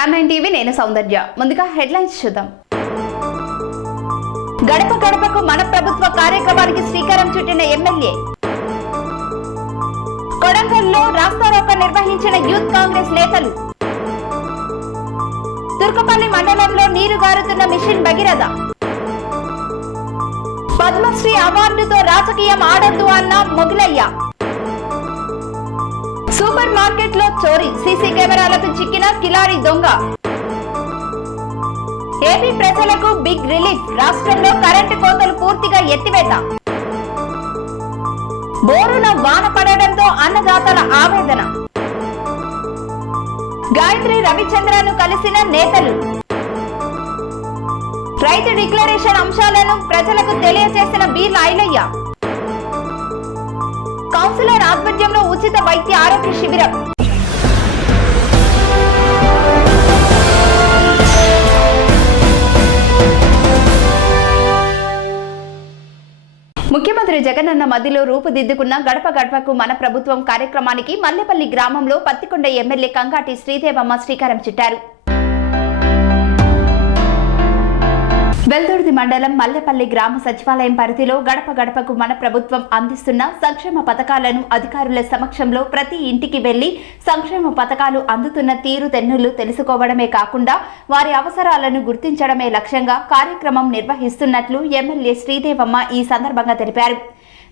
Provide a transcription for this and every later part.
TR9 TV నేను సౌందర్య. ముందుగా headlines చూద్దాం. గడప గడపకు మన ప్రభుత్వ కార్యక్రమానికి శ్రీకారం చుట్టిన ఎమ్మెల్యే. కొడంగల్లో రాస్తారోకో నిర్వహించిన యూత్ కాంగ్రెస్ నేతలు. తుర్కపల్లి మండలంలో నీరు గారుతున్న మిషన్ భగీరథ. పద్మశ్రీ అవార్డుతో రాజకీయం ఆడొద్దు అన్న మొగిలయ్య. సూపర్ మార్కెట్ లో చోరీ, సీసీ కెమెరాలకు చిక్కిన కిలాడి దొంగ. ఏపీ ప్రజలకు బిగ్ రిలీఫ్, రాష్ట్రంలో కరెంటు కోతలు పూర్తిగా ఎత్తివేత. బోరున వాన పడడంతో అన్నదాతల ఆవేదన. గాయత్రి రవిచంద్రను కలిసిన నేతలు. రైతు డిక్లరేషన్ అంశాలను ప్రజలకు తెలియజేసిన బీర్ల ఐలయ్య. కౌన్సిలర్ ఆధ్వర్యంలో ఉచిత వైద్య ఆరోగ్య శిబిరం. ముఖ్యమంత్రి జగనన్న మధ్యలో రూపుదిద్దుకున్న గడప గడపకు మన ప్రభుత్వం కార్యక్రమానికి మల్లెపల్లి గ్రామంలో పత్తికొండ ఎమ్మెల్యే కంగాటి శ్రీదేవమ్మ శ్రీకారం చుట్టారు. వెల్దుర్తి మండలం మల్లెపల్లి గ్రామ సచివాలయం పరిధిలో గడప గడపకు మన ప్రభుత్వం అందిస్తున్న సంక్షేమ పథకాలను అధికారుల సమక్షంలో ప్రతి ఇంటికి వెళ్లి సంక్షేమ పథకాలు అందుతున్న తీరు తెన్నులు తెలుసుకోవడమే కాకుండా వారి అవసరాలను గుర్తించడమే లక్ష్యంగా కార్యక్రమం నిర్వహిస్తున్నట్లు ఎమ్మెల్యే శ్రీదేవమ్మ ఈ సందర్భంగా తెలిపారు.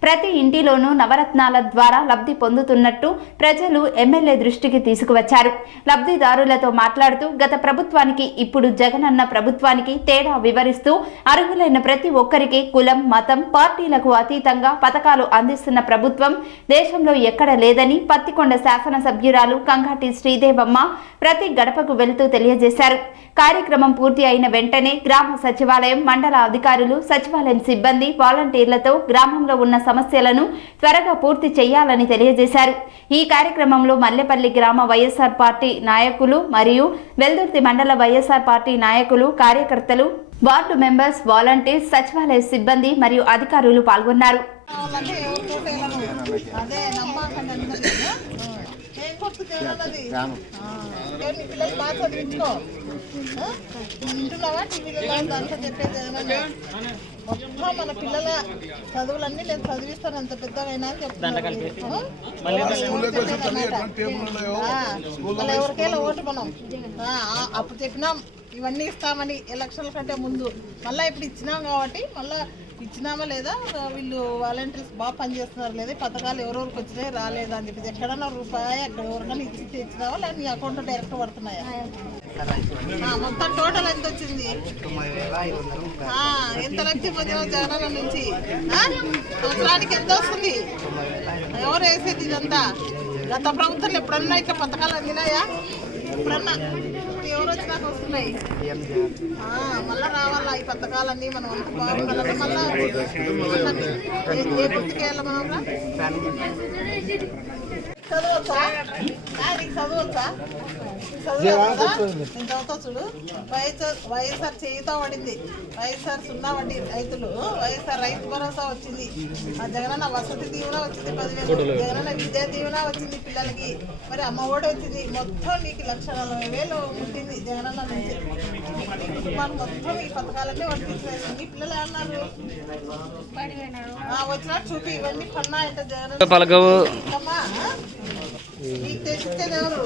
ప్రతి ఇంటిలోనూ నవరత్నాల ద్వారా లబ్ధి పొందుతున్నట్టు ప్రజలు ఎమ్మెల్యే దృష్టికి తీసుకువచ్చారు. లబ్ధిదారులతో మాట్లాడుతూ గత ప్రభుత్వానికి ఇప్పుడు జగనన్న ప్రభుత్వానికి తేడా వివరిస్తూ అర్హులైన ప్రతి ఒక్కరికి కులం, మతం, పార్టీలకు అతీతంగా పథకాలు అందిస్తున్న ప్రభుత్వం దేశంలో ఎక్కడ లేదని పత్తికొండ శాసనసభ్యురాలు కంగాటి శ్రీదేవమ్మ ప్రతి గడపకు వెళుతూ తెలియజేశారు. కార్యక్రమం పూర్తి అయిన వెంటనే గ్రామ సచివాలయం, మండల అధికారులు, సచివాలయం సిబ్బంది, వాలంటీర్లతో గ్రామంలో ఉన్న సమస్యలను త్వరగా పూర్తి చేయాలని తెలియజేశారు. ఈ కార్యక్రమంలో మల్లెపల్లి గ్రామ వైఎస్ఆర్ పార్టీ నాయకులు మరియు వెల్దుర్తి మండల వైఎస్ఆర్ పార్టీ నాయకులు, కార్యకర్తలు, వార్డు మెంబర్స్, వాలంటీర్స్, సచివాలయ సిబ్బంది మరియు అధికారులు పాల్గొన్నారు. మొత్తం మన పిల్లల చదువులన్నీ నేను చదివిస్తాను ఎంత పెద్దగా అని చెప్తున్నాను. ఎవరికైనా ఓటు మనం అప్పుడు చెప్పినాం ఇవన్నీ ఇస్తామని ఎలక్షన్ల కంటే ముందు. మళ్ళీ ఇప్పుడు ఇచ్చినాం కాబట్టి మళ్ళీ ఇచ్చినామా లేదా, వీళ్ళు వాలంటీర్స్ బాగా పనిచేస్తున్నారు లేదా, పథకాలు ఎవరెవరికి వచ్చినాయి రాలేదా అని చెప్పి ఎక్కడన్నా రూపాయి అక్కడ ఎవరికైనా ఇచ్చినావా లేదా మీ అకౌంట్లో డైరెక్ట్ పడుతున్నాయా? మొత్తం టోటల్ ఎంత వచ్చింది? ఎంత లక్ష పొందినావు జగనన్న నుంచి? సంవత్సరానికి ఎంత వస్తుంది? ఎవరు వేసేది ఇదంతా? గత ప్రభుత్వంలో ఎప్పుడన్నా ఇట్లా పథకాలు అందినాయా? ఎప్పుడన్నా ఎవరు వచ్చినాక వస్తున్నాయి? మళ్ళా రావాలా ఈ పథకాలన్నీ మనం అంత బాగుండాలి. మళ్ళా ఏ గుర్తుకేయాలి మనం? చదవచ్చా? చదవచ్చా? చదువుతా చూడు. వైఎస్ఆర్ చేయితో పడింది, వైఎస్ఆర్ సున్నా వడ్డీ రైతులు, వైఎస్ఆర్ రైతు భరోసా వచ్చింది, జగనన్న వసతి దీవెన వచ్చింది 10,000, జగనన్న విద్యా దీవెన వచ్చింది పిల్లలకి, మరి అమ్మ ఒడి వచ్చింది. మొత్తం నీకు 1,40,000 ఉంటుంది జగనన్న నుంచి. నీ కుటుంబానికి మొత్తం ఈ పథకాలన్నీ వర్తించేసి మీ పిల్లలు ఏమన్నారు వచ్చినా చూపి ఇవన్నీ పన్నా అంటే జగనన్న నీకు తెచ్చిచ్చేది ఎవరు?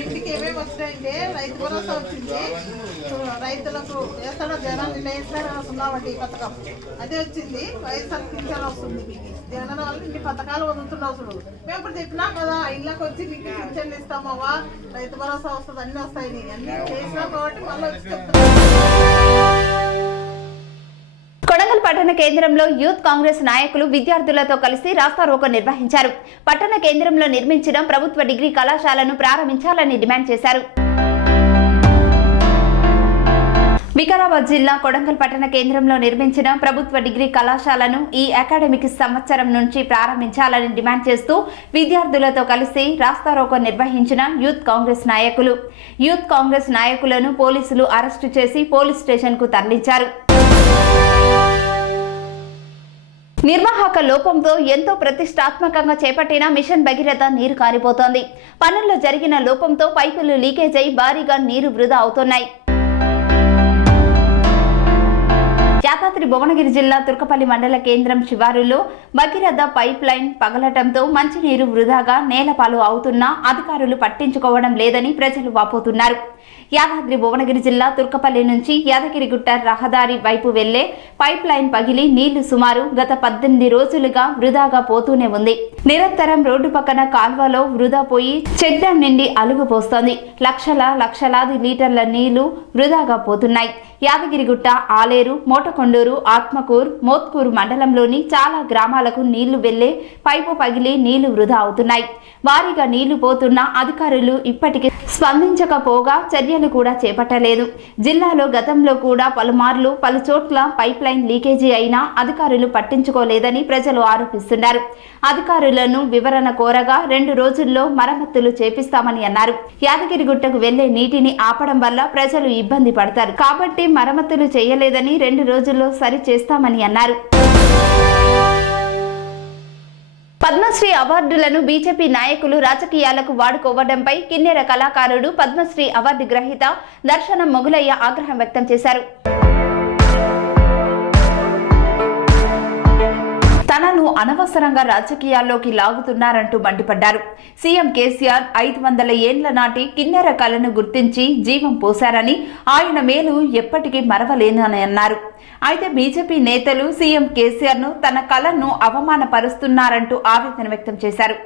ఇంటికి ఏమేమి వచ్చినాయంటే రైతు భరోసా వచ్చింది, రైతులకు వేస్తాడో జగన్ వేస్తాడో సున్నా వడ్డీ పథకం అదే వచ్చింది, వైఎస్ఆర్ పింఛన్ వస్తుంది. జగన్ వాళ్ళు ఇన్ని పథకాలు వదులుతున్నావు చూడు. మేము ఇప్పుడు చెప్పినాం కదా ఇళ్ళకి వచ్చి మీకు పింఛన్లు ఇస్తామవ్వా, రైతు భరోసా వస్తుంది, అన్ని వస్తాయి. అన్ని చేసినాం కాబట్టి మళ్ళీ వచ్చి చెప్తున్నాం. కొడంగల్ పట్టణ కేంద్రంలో యూత్ కాంగ్రెస్ నాయకులు విద్యార్థులతో కలిసి రాస్తారోకో నిర్వహించారు. పట్టణ కేంద్రంలో నిర్మించిన ప్రభుత్వ డిగ్రీ కళాశాలను ప్రారంభించాలని డిమాండ్ చేశారు. వికారాబాద్ జిల్లా కొడంగల్ పట్టణ కేంద్రంలో నిర్మించిన ప్రభుత్వ డిగ్రీ కళాశాలను ఈ అకాడమిక్ సంవత్సరం నుంచి ప్రారంభించాలని డిమాండ్ చేస్తూ విద్యార్థులతో కలిసి రాస్తారోకో నిర్వహించిన యూత్ కాంగ్రెస్ నాయకులను పోలీసులు అరెస్టు చేసి పోలీస్ స్టేషన్ కు తరలించారు. నిర్వాహక లోపంతో ఎంతో ప్రతిష్టాత్మకంగా చేపట్టిన మిషన్ భగీరథ నీరు కారిపోతోంది. పనుల్లో జరిగిన లోపంతో పైపులు లీకేజ్ అయి భారీగా నీరు వృధా అవుతున్నాయి. యాదాద్రి భువనగిరి జిల్లా తుర్కపల్లి మండల కేంద్రం శివారులో భగీరథ పైప్ లైన్ పగలటంతో మంచినీరు వృధాగా నేలపాలు అవుతున్నా అధికారులు పట్టించుకోవడం లేదని ప్రజలు వాపోతున్నారు. యాదాద్రి భువనగిరి జిల్లా తుర్కపల్లి నుంచి యాదగిరిగుట్ట రహదారి వైపు వెళ్లే పైప్ లైన్ పగిలి నీళ్లు సుమారు గత 18 రోజులుగా వృధాగా పోతూనే ఉంది. నిరంతరం రోడ్డు పక్కన కాల్వలో వృధా పోయి చెక్ డ్యాం నిండి అలుగు పోస్తోంది. లక్షలాది లీటర్ల నీళ్లు వృధాగా పోతున్నాయి. యాదగిరిగుట్ట, ఆలేరు, మోటకొండూరు, ఆత్మకూర్, మోత్కూరు మండలంలోని చాలా గ్రామాలకు నీళ్లు వెళ్లే పైపు పగిలి నీళ్లు వృధా అవుతున్నాయి. భారీగా నీళ్లు పోతున్నా అధికారులు ఇప్పటికీ స్పందించకపోగా చర్యలు కూడా చేపట్టలేదు. జిల్లాలో గతంలో కూడా పలుమార్లు పలు చోట్ల పైప్ లైన్ లీకేజీ అయినా అధికారులు పట్టించుకోలేదని ప్రజలు ఆరోపిస్తున్నారు. అధికారులను వివరణ కోరగా 2 రోజుల్లో మరమ్మతులు చేపిస్తామని అన్నారు. యాదగిరిగుట్టకు వెళ్లే నీటిని ఆపడం వల్ల ప్రజలు ఇబ్బంది పడతారు కాబట్టి మరమ్మతులు చేయలేదని 2 రోజుల్లో సరి చేస్తామని అన్నారు. పద్మశ్రీ అవార్డులను బీజేపీ నాయకులు రాజకీయాలకు వాడుకోవడంపై కిన్నెర కళాకారుడు పద్మశ్రీ అవార్డు గ్రహీత దర్శనం మొగులయ్య ఆగ్రహం వ్యక్తం చేశారు. తనను అనవసరంగా రాజకీయాల్లోకి లాగుతున్నారంటూ మండిపడ్డారు. సీఎం కేసీఆర్ 500 ఏళ్ల నాటి కిన్నెర కళను గుర్తించి జీవం పోశారని, ఆయన మేలు ఎప్పటికీ మరవలేనని అన్నారు. అయితే బీజేపీ నేతలు సీఎం కేసీఆర్ ను తన కళను అవమానపరుస్తున్నారంటూ ఆవేదన వ్యక్తం చేశారు.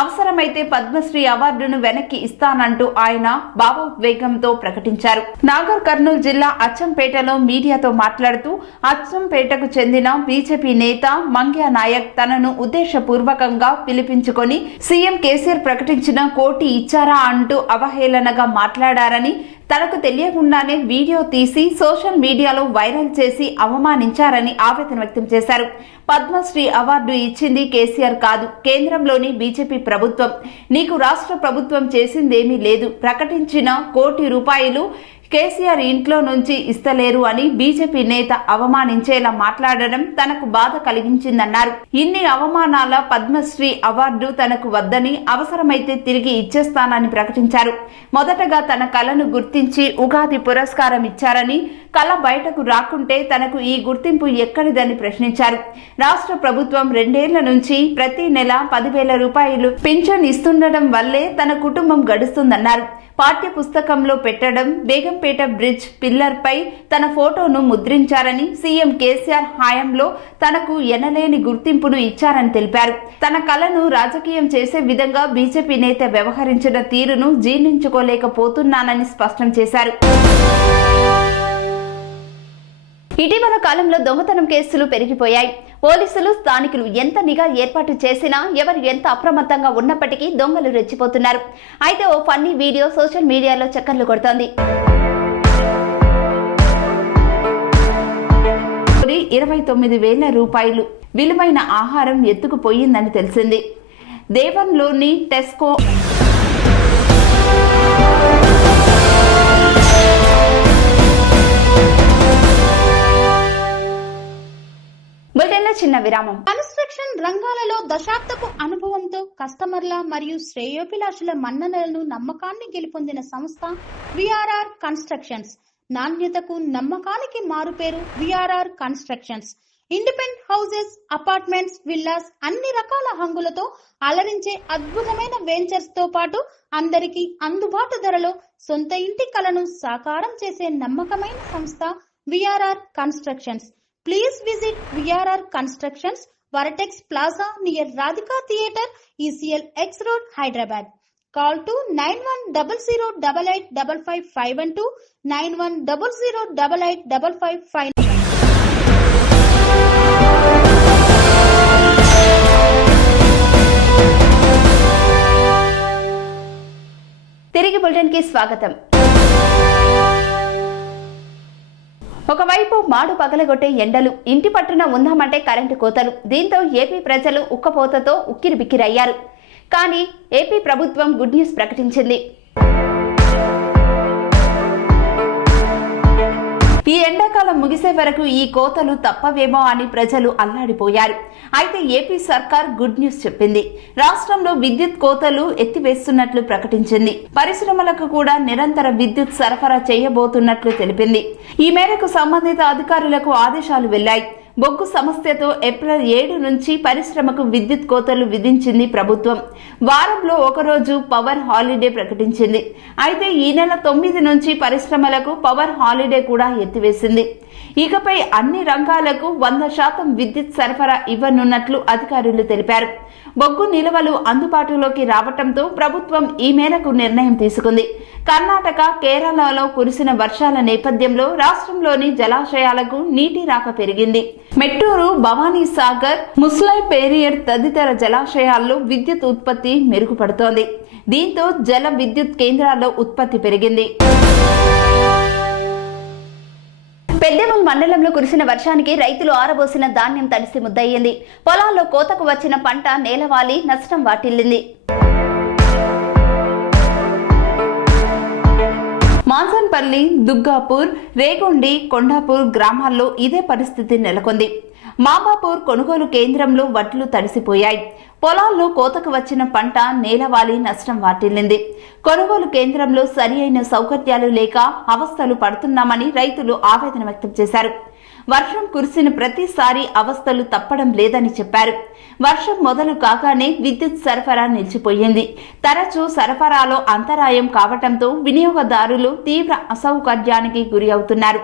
అవసరమైతే పద్మశ్రీ అవార్డును వెనక్కి ఇస్తానంటూ ఆయన భావోద్వేగంతో ప్రకటించారు. నాగర్ కర్నూలు జిల్లా అచ్చంపేటలో మీడియాతో మాట్లాడుతూ అచ్చంపేటకు చెందిన బీజేపీ నేత మంగ్యా నాయక్ తనను ఉద్దేశపూర్వకంగా పిలిపించుకొని సీఎం కేసీఆర్ ప్రకటించిన 1 కోటి ఇచ్చారా అంటూ అవహేళనగా మాట్లాడారని, తనకు తెలియకుండానే వీడియో తీసి సోషల్ మీడియాలో వైరల్ చేసి అవమానించారని ఆవేదన వ్యక్తం చేశారు. పద్మశ్రీ అవార్డు ఇచ్చింది కేసీఆర్ కాదు, కేంద్రంలోని బీజేపీ ప్రభుత్వం. నీకు రాష్ట్ర ప్రభుత్వం చేసిందేమీ లేదు. ప్రకటించిన 1 కోటి రూపాయలు కేసీఆర్ ఇంట్లో నుంచి ఇస్తలేరు అని బీజేపీ నేత అవమానించేలా మాట్లాడడం తనకు బాధ కలిగించిందన్నారు. ఇన్ని అవమానాల పద్మశ్రీ అవార్డు తనకు వద్దని, అవసరమైతే తిరిగి ఇచ్చేస్తానని ప్రకటించారు. మొదటగా తన కళను గుర్తించి ఉగాది పురస్కారం ఇచ్చారని, కళ బయటకు రాకుంటే తనకు ఈ గుర్తింపు ఎక్కడిదని ప్రశ్నించారు. రాష్ట్ర ప్రభుత్వం 2 ఏళ్ల నుంచి ప్రతి నెల 10,000 రూపాయలు పింఛన్ ఇస్తుండడం వల్లే తన కుటుంబం గడుస్తుందన్నారు. పాఠ్య పుస్తకంలో పెట్టడం, బేగంపేట బ్రిడ్జ్ పిల్లర్ పై తన ఫోటోను ముద్రించారని, సీఎం కేసీఆర్ హయాంలో తనకు ఎనలేని గుర్తింపును ఇచ్చారని తెలిపారు. తన కళను రాజకీయం చేసే విధంగా బీజేపీ నేత వ్యవహరించిన తీరును జీర్ణించుకోలేకపోతున్నానని స్పష్టం చేశారు. ఇటీవల కాలంలో దొంగతనం కేసులు పెరిగిపోయాయి. పోలీసులు, స్థానికులు ఎంత నిఘా ఏర్పాటు చేసినా, ఎవరు ఎంత అప్రమత్తంగా ఉన్నప్పటికీ దొంగలు రెచ్చిపోతున్నారు. అయితే ఓ ఫన్నీ వీడియో సోషల్ మీడియాలో చక్కర్లు కొడుతోంది. 29,000 రూపాయలు విలువైన ఆహారం ఎత్తుకుపోయిందని తెలిసింది. దేవంలోని టెస్కో చిన్న విరామం. కన్స్ట్రక్షన్ రంగాలలో దశాబ్దపు అనుభవంతో కస్టమర్ల మరియు శ్రేయోభిలాషుల మన్ననలను, నమ్మకాన్ని గెలుపొందిన సంస్థ విఆర్ఆర్ కన్స్ట్రక్షన్స్. నాణ్యతకు, నమ్మకానికి మారుపేరు VRR constructions. Independent houses, apartments, villas అన్ని రకాల హంగులతో అలరించే అద్భుతమైన వెంచర్స్ తో పాటు అందరికీ అందుబాటు ధరలో సొంత ఇంటి కలను సాకారం చేసే నమ్మకమైన సంస్థ VRR constructions. Please visit VRR Constructions, Varatex Plaza near Radhika Theatre, ECL X Road, Hyderabad. Call to 9100885551 9100885559. తిరిగి బులెటిన్ కి స్వాగతం. ఒకవైపు మాడు పగలగొట్టే ఎండలు, ఇంటి పట్టున ఉందామంటే కరెంటు కోతలు. దీంతో ఏపీ ప్రజలు ఉక్కపోతతో ఉక్కిరిబిక్కిరయ్యారు. కానీ ఏపీ ప్రభుత్వం గుడ్ న్యూస్ ప్రకటించింది. ఈ ఎండాకాలం ముగిసే వరకు ఈ కోతలు తప్పవేమో అని ప్రజలు అల్లాడిపోయారు. అయితే ఏపీ సర్కార్ గుడ్ న్యూస్ చెప్పింది. రాష్ట్రంలో విద్యుత్ కోతలు ఎత్తివేస్తున్నట్లు ప్రకటించింది. పరిశ్రమలకు కూడా నిరంతర విద్యుత్ సరఫరా చేయబోతున్నట్లు తెలిపింది. ఈ మేరకు సంబంధిత అధికారులకు ఆదేశాలు వెళ్లాయి. బొగ్గు సమస్యతో ఏప్రిల్ 7 నుంచి పరిశ్రమకు విద్యుత్ కోతలు విధించింది ప్రభుత్వం. వారంలో ఒకరోజు పవర్ హాలిడే ప్రకటించింది. అయితే ఈ నెల 9 నుంచి పరిశ్రమలకు పవర్ హాలిడే కూడా ఎత్తివేసింది. ఇకపై అన్ని రంగాలకు 100% విద్యుత్ సరఫరా ఇవ్వనున్నట్లు అధికారులు తెలిపారు. బొగ్గు నిల్వలు అందుబాటులోకి రావడంతో ప్రభుత్వం ఈ మేరకు నిర్ణయం తీసుకుంది. కర్ణాటక, కేరళలో కురిసిన వర్షాల నేపథ్యంలో రాష్ట్రంలోని జలాశయాలకు నీటి రాక పెరిగింది. మెట్టూరు, భవానీ సాగర్, ముస్లై పేరియర్ తదితర జలాశయాల్లో విద్యుత్ ఉత్పత్తి మెరుగుపడుతోంది. దీంతో జల విద్యుత్ కేంద్రాల్లో ఉత్పత్తి పెరిగింది. పెద్దెమల్ మండలంలో కురిసిన వర్షానికి రైతులు ఆరబోసిన ధాన్యం తడిసి ముద్దయ్యింది. పొలాల్లో కోతకు వచ్చిన పంట నేలవాలి నష్టం వాటిల్లింది. మాన్సన్పల్లి, దుగ్గాపూర్, రేగొండి, కొండాపూర్ గ్రామాల్లో ఇదే పరిస్థితి నెలకొంది. మాబాపూర్ కొనుగోలు కేంద్రంలో వడ్లు తడిసిపోయాయి. పొలాల్లో కోతకు వచ్చిన పంట నేలవాలి నష్టం వాటిల్లింది. కొనుగోలు కేంద్రంలో సరి అయిన సౌకర్యాలు లేక అవస్థలు పడుతున్నామని రైతులు ఆవేదన వ్యక్తం చేశారు. వర్షం కురిసిన ప్రతిసారి అవస్థలు తప్పడం లేదని చెప్పారు. వర్షం మొదలు కాగానే విద్యుత్ సరఫరా నిలిచిపోయింది. తరచూ సరఫరాలో అంతరాయం కావడంతో వినియోగదారులు తీవ్ర అసౌకర్యానికి గురి అవుతున్నారు.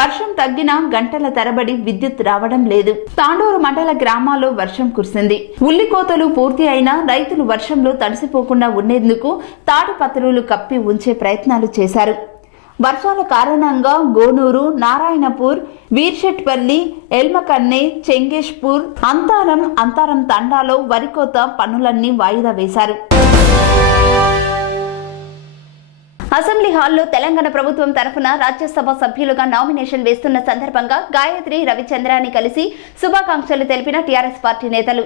వర్షం తగ్గినా గంటల తరబడి విద్యుత్ రావడం లేదు. తాండూరు మండల గ్రామాల్లో వర్షం కురిసింది. ఉల్లి కోతలు పూర్తి అయినా రైతులు వర్షంలో తడిసిపోకుండా ఉండేందుకు తాడిపత్రులు కప్పి ఉంచే ప్రయత్నాలు చేశారు. వర్షాల కారణంగా గోనూరు, నారాయణపూర్, వీర్షెట్పల్లి, ఎల్మకన్నె, చెంగేష్పూర్, అంతారం తండాలో వరికోత పనులన్నీ వాయిదా వేశారు. అసెంబ్లీ హాల్లో తెలంగాణ ప్రభుత్వం తరఫున రాజ్యసభ సభ్యులుగా నామినేషన్ వేస్తున్న సందర్భంగా గాయత్రి రవిచంద్రాని కలిసి శుభాకాంక్షలు తెలిపిన టీఆర్ఎస్ పార్టీ నేతలు.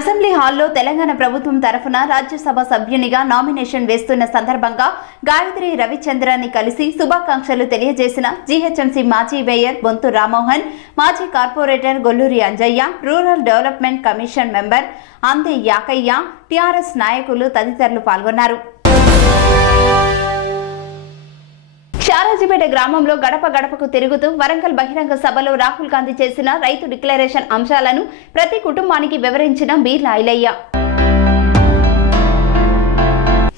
అసెంబ్లీ హాల్లో తెలంగాణ ప్రభుత్వం తరఫున రాజ్యసభ సభ్యునిగా నామినేషన్ వేస్తున్న సందర్భంగా గాయత్రి రవిచంద్రాన్ని కలిసి శుభాకాంక్షలు తెలియజేసిన జీహెచ్ఎంసీ మాజీ మేయర్ బొంతు రామ్మోహన్, మాజీ corporator Golluri Anjaiah, rural development commission member అందే యాకయ్య, టీఆర్ఎస్ నాయకులు తదితరులు పాల్గొన్నారు. షారాజీపేట గ్రామంలో గడప గడపకు తిరుగుతూ వరంగల్ బహిరంగ సభలో రాహుల్ గాంధీ చేసిన రైతు డిక్లరేషన్ అంశాలను ప్రతి కుటుంబానికి వివరించిన బీర్ల ఐలయ్య.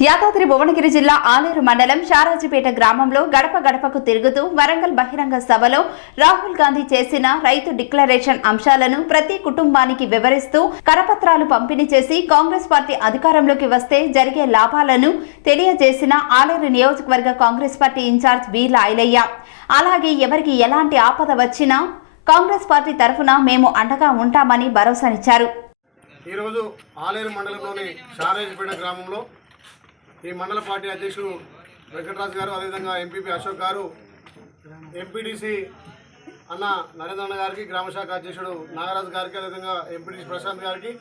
యాదాద్రి భువనగిరి జిల్లా ఆలేరు మండలం షారాజీపేట గ్రామంలో గడప గడపకు తిరుగుతూ వరంగల్ బహిరంగ సభలో రాహుల్ గాంధీ చేసిన రైతు డిక్లరేషన్ అంశాలను ప్రతి కుటుంబానికి వివరిస్తూ కరపత్రాలు పంపిణీ చేసి కాంగ్రెస్ పార్టీ అధికారంలోకి వస్తే జరిగే లాభాలను తెలియజేసిన ఆలేరు నియోజకవర్గ కాంగ్రెస్ పార్టీ ఇన్ఛార్జ్ బీర్ల ఐలయ్య. అలాగే ఎవరికి ఎలాంటి ఆపద వచ్చినా కాంగ్రెస్ పార్టీ తరఫున మేము అండగా ఉంటామని భరోసానిచ్చారు. ఈరోజు ఆలేరు మండలంలోని షారాజీపేట గ్రామంలో ఈ మండల పార్టీ అధ్యక్షుడు వెంకటరాజు గారు, అదేవిధంగా ఎంపీపీ అశోక్ గారు, ఎంపీడీసీ అన్న నరేంద్ర గారికి, గ్రామశాఖ అధ్యక్షుడు నాగరాజు గారికి, అదేవిధంగా ఎంపీడీసీ ప్రశాంత్ గారికి,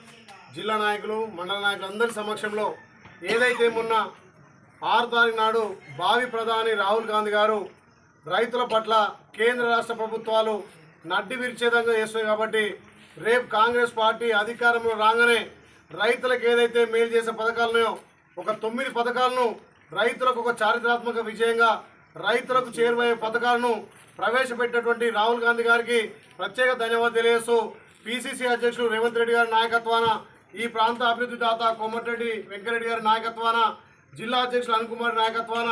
జిల్లా నాయకులు, మండల నాయకులు అందరి సమక్షంలో ఏదైతే మొన్న 6 తారీఖు నాడు భావి ప్రధాని రాహుల్ గాంధీ గారు రైతుల పట్ల కేంద్ర రాష్ట్ర ప్రభుత్వాలు నడ్డి విరిచేదంగా చేస్తాయి కాబట్టి రేపు కాంగ్రెస్ పార్టీ అధికారంలో రాగానే రైతులకు ఏదైతే మేలు చేసే పథకాలున్నాయో ఒక 9 పథకాలను రైతులకు ఒక చారిత్రాత్మక విజయంగా రైతులకు చేరువయ్యే పథకాలను ప్రవేశపెట్టినటువంటి రాహుల్ గాంధీ గారికి ప్రత్యేక ధన్యవాదాలు తెలియజేస్తూ పిసిసి అధ్యక్షుడు రేవంత్ రెడ్డి గారి నాయకత్వాన, ఈ ప్రాంత అభివృద్ధి దాత కోమటిరెడ్డి వెంకరెడ్డి గారి నాయకత్వాన, జిల్లా అధ్యక్షుడు అనిల్ కుమార్ నాయకత్వాన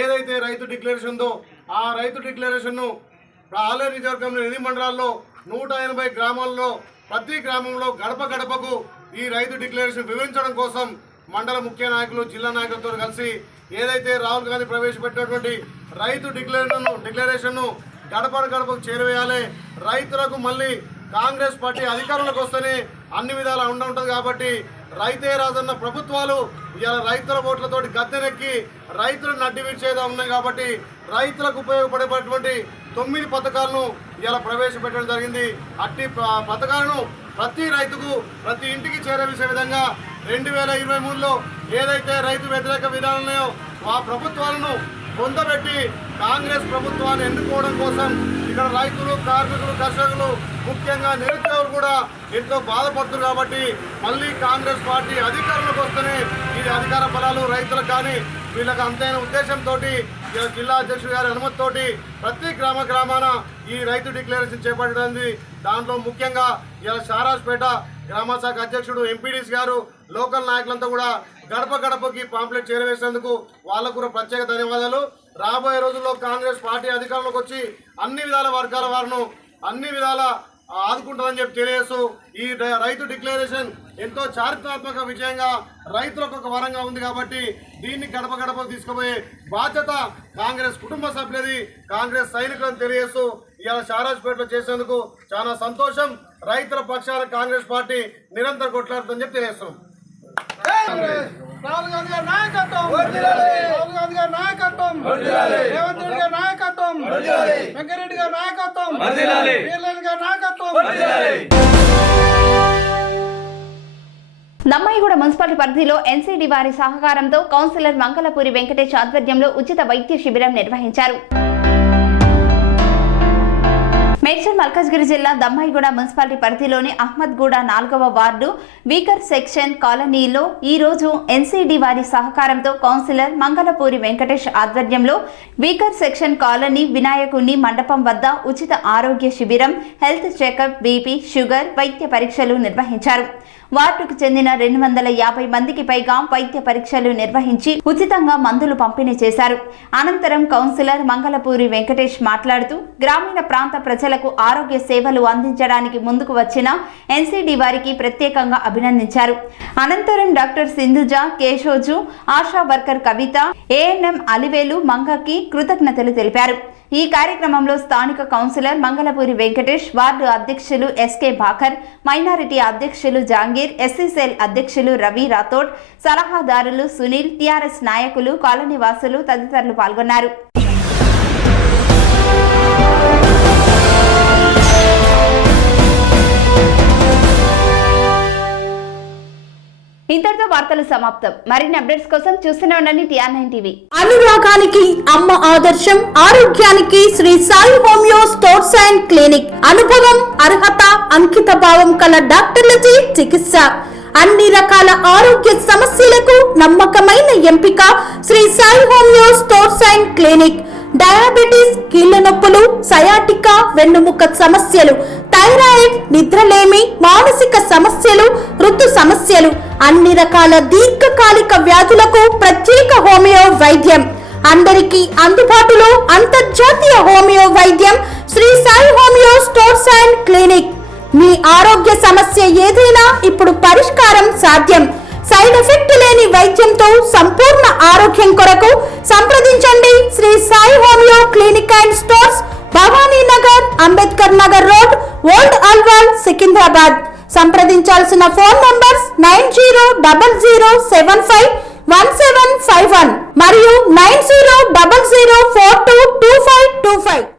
ఏదైతే రైతు డిక్లరేషన్ ఉందో ఆ రైతు డిక్లరేషన్ను ఆలేరు నియోజకవర్గంలో 8 మండలాల్లో 180 గ్రామాల్లో ప్రతి గ్రామంలో గడప గడపకు ఈ రైతు డిక్లరేషన్ వివరించడం కోసం మండల ముఖ్య నాయకులు, జిల్లా నాయకులతో కలిసి ఏదైతే రాహుల్ గాంధీ ప్రవేశపెట్టినటువంటి రైతు డిక్లరేషన్ను గడప గడపకు చేరవేయాలి. రైతులకు మళ్ళీ కాంగ్రెస్ పార్టీ అధికారంలోకి వస్తేనే అన్ని విధాలా ఉంటుంది కాబట్టి రైతే రాజన్న ప్రభుత్వాలు ఇలా రైతుల ఓట్లతోటి గద్దెనెక్కి రైతులను నడ్డి విడిచేదా ఉన్నాయి కాబట్టి రైతులకు ఉపయోగపడేటువంటి 9 పథకాలను ఇలా ప్రవేశపెట్టడం జరిగింది. అట్టి పథకాలను ప్రతి రైతుకు ప్రతి ఇంటికి చేరవేసే విధంగా 2023లో ఏదైతే రైతు వ్యతిరేక విధానాలు ఉన్నాయో ఆ ప్రభుత్వాలను పొందబెట్టి కాంగ్రెస్ ప్రభుత్వాన్ని ఎన్నుకోవడం కోసం ఇక్కడ రైతులు, కార్మికులు, కర్షకులు, ముఖ్యంగా నిరుద్యోగులు కూడా ఎంతో బాధపడుతున్నారు. కాబట్టి మళ్ళీ కాంగ్రెస్ పార్టీ అధికారంలోకి వస్తేనే ఇది అధికార బలాలు రైతులకు కానీ వీళ్ళకి అంతైన ఉద్దేశంతో జిల్లా అధ్యక్షుడు గారి అనుమతితోటి ప్రతి గ్రామాన ఈ రైతు డిక్లరేషన్ చేపట్టడానికి, దాంట్లో ముఖ్యంగా ఇలా షారాజ్పేట గ్రామ శాఖ అధ్యక్షుడు ఎంపీడీసీ గారు, లోకల్ నాయకులంతా కూడా గడప గడపకి పాంప్లెట్ చేరవేసినందుకు వాళ్ళకు కూడా ప్రత్యేక ధన్యవాదాలు. రాబోయే రోజుల్లో కాంగ్రెస్ పార్టీ అధికారంలోకి వచ్చి అన్ని విధాల వర్గాల వారిను అన్ని విధాల ఆదుకుంటుందని చెప్పి తెలియజేస్తూ ఈ రైతు డిక్లరేషన్ ఎంతో చారిత్రాత్మక విజయంగా రైతులకు ఒక వరంగా ఉంది. కాబట్టి దీన్ని గడప గడప తీసుకుపోయే బాధ్యత కాంగ్రెస్ కుటుంబ సభ్యులది, కాంగ్రెస్ సైనికులను తెలియజేస్తూ ఇవాళ షారాజ్పేటలో చేసేందుకు చాలా సంతోషం. రైతుల పక్షాన కాంగ్రెస్ పార్టీ నిరంతరం కొట్లాడుతుందని చెప్పి తెలియజేస్తున్నాం. రాహుల్ గాంధీ గారి నాయకత్వం, రాహుల్ గాంధీ గారి నాయకత్వం, రేవంత్ రెడ్డి గారి నాయకత్వం, వెంకరెడ్డి గారి నాయకత్వం, వీర్లేని గారి నాయకత్వం. నమ్మాయిగూడ మున్సిపాలిటీ పరిధిలో ఎన్సీడీ వారి సహకారంతో కౌన్సిలర్ మంగళపూరి వెంకటేష్ ఆధ్వర్యంలో ఉచిత వైద్య శిబిరం నిర్వహించారు. మేడ్చల్ మల్కాజ్గిరి జిల్లా దమ్మాయిగూడ మున్సిపాలిటీ పరిధిలోని అహ్మద్గూడ 4వ వార్డు వీకర్ సెక్షన్ కాలనీలో ఈ రోజు ఎన్సీడీ వారి సహకారంతో కౌన్సిలర్ మంగళపూరి వెంకటేష్ ఆధ్వర్యంలో వీకర్ సెక్షన్ కాలనీ వినాయకుని మండపం వద్ద ఉచిత ఆరోగ్య శిబిరం, హెల్త్ చెకప్, బీపీ, షుగర్ వైద్య పరీక్షలు నిర్వహించారు. వార్డుకు చెందిన 250 మందికి పైగా వైద్య పరీక్షలు నిర్వహించి ఉచితంగా మందులు పంపిణీ చేశారు. అనంతరం కౌన్సిలర్ మంగళపూరి వెంకటేష్ మాట్లాడుతూ గ్రామీణ ప్రాంత ప్రజలకు ఆరోగ్య సేవలు అందించడానికి ముందుకు వచ్చిన ఎన్సీడీ వారికి ప్రత్యేకంగా అభినందించారు. అనంతరం డాక్టర్ సింధుజ, కేశోజు, ఆశా వర్కర్ కవిత, ఏఎన్ఎం అలివేలు మంగకి కృతజ్ఞతలు తెలిపారు. ఈ కార్యక్రమంలో స్థానిక కౌన్సిలర్ మంగళపూరి వెంకటేష్, వార్డు అధ్యక్షులు ఎస్కే భాకర్, మైనారిటీ అధ్యక్షులు జాంగీర్, ఎస్సీసెల్ అధ్యక్షులు రవి రాథోడ్, సలహాదారులు సునీల్, టీఆర్ఎస్ నాయకులు, కాలనీ వాసులు తదితరులు పాల్గొన్నారు. ఇంతటితో వార్తలు సమాప్తం. మరిన్ని అప్డేట్స్ కోసం చూస్తూనే ఉండండి TR9 టీవీ. అనురాగానికి అమ్మ ఆదర్శం, ఆరోగ్యానికి Shri Sai homeo stores and clinic. అనుభవం, అర్హత, అంకిత భావం కల డాక్టర్లచే చికిత్స. అన్ని రకాల ఆరోగ్య సమస్యలకు నమ్మకమైన ఎంపిక Shri Sai homeo stores and clinic. Diabetes, కీళ్ల నొప్పులు, సయాటికా, వెన్నుముక సమస్యలు, థైరాయిడ్, నిద్రలేమి, మానసిక సమస్యలు, ఋతు సమస్యలు, అన్ని రకాల దీర్ఘకాలిక వ్యాధులకు ప్రత్యేక హోమియో వైద్యం. అందరికీ అందుబాటులో అంతర్జాతీయ హోమియో వైద్యం Shri Sai homeo stores and clinic. మీ ఆరోగ్య సమస్య ఏదైనా ఇప్పుడు పరిష్కారం సాధ్యం. సైడ్ ఎఫెక్ట్ లేని వైద్యంతో సంపూర్ణ ఆరోగ్యం కొరకు సంప్రదించండి Shri Sai homeo clinic and stores, Bhavani Nagar, Ambedkar Nagar road, old Alwal, Secunderabad. సంప్రదించాల్సిన ఫోన్ నంబర్స్ 9000751751 మరియు 9000422525.